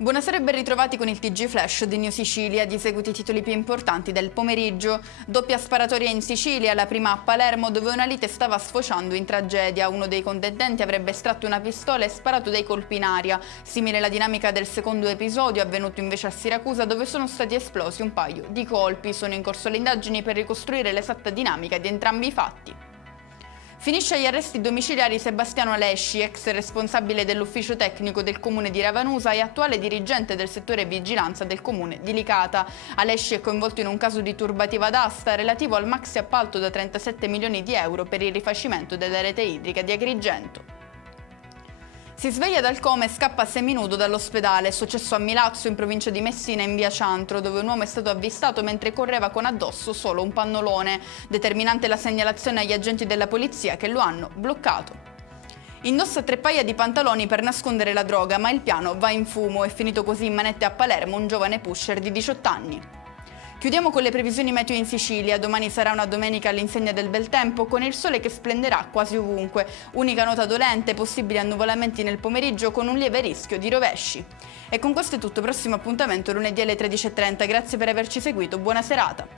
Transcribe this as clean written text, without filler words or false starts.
Buonasera e ben ritrovati con il TG Flash di New Sicilia. Di seguito i titoli più importanti del pomeriggio. Doppia sparatoria in Sicilia, la prima a Palermo dove una lite stava sfociando in tragedia. Uno dei contendenti avrebbe estratto una pistola e sparato dei colpi in aria. Simile la dinamica del secondo episodio, avvenuto invece a Siracusa dove sono stati esplosi un paio di colpi. Sono in corso le indagini per ricostruire l'esatta dinamica di entrambi i fatti. Finisce agli arresti domiciliari Sebastiano Alesci, ex responsabile dell'ufficio tecnico del comune di Ravanusa e attuale dirigente del settore vigilanza del comune di Licata. Alesci è coinvolto in un caso di turbativa d'asta relativo al maxi appalto da 37 milioni di euro per il rifacimento della rete idrica di Agrigento. Si sveglia dal coma e scappa seminudo dall'ospedale. È successo a Milazzo, in provincia di Messina, in via Ciantro, dove un uomo è stato avvistato mentre correva con addosso solo un pannolone. Determinante la segnalazione agli agenti della polizia che lo hanno bloccato. Indossa 3 paia di pantaloni per nascondere la droga, ma il piano va in fumo. È finito così in manette a Palermo un giovane pusher di 18 anni. Chiudiamo con le previsioni meteo in Sicilia. Domani sarà una domenica all'insegna del bel tempo, con il sole che splenderà quasi ovunque. Unica nota dolente, possibili annuvolamenti nel pomeriggio con un lieve rischio di rovesci. E con questo è tutto, prossimo appuntamento lunedì alle 13:30. Grazie per averci seguito, buona serata.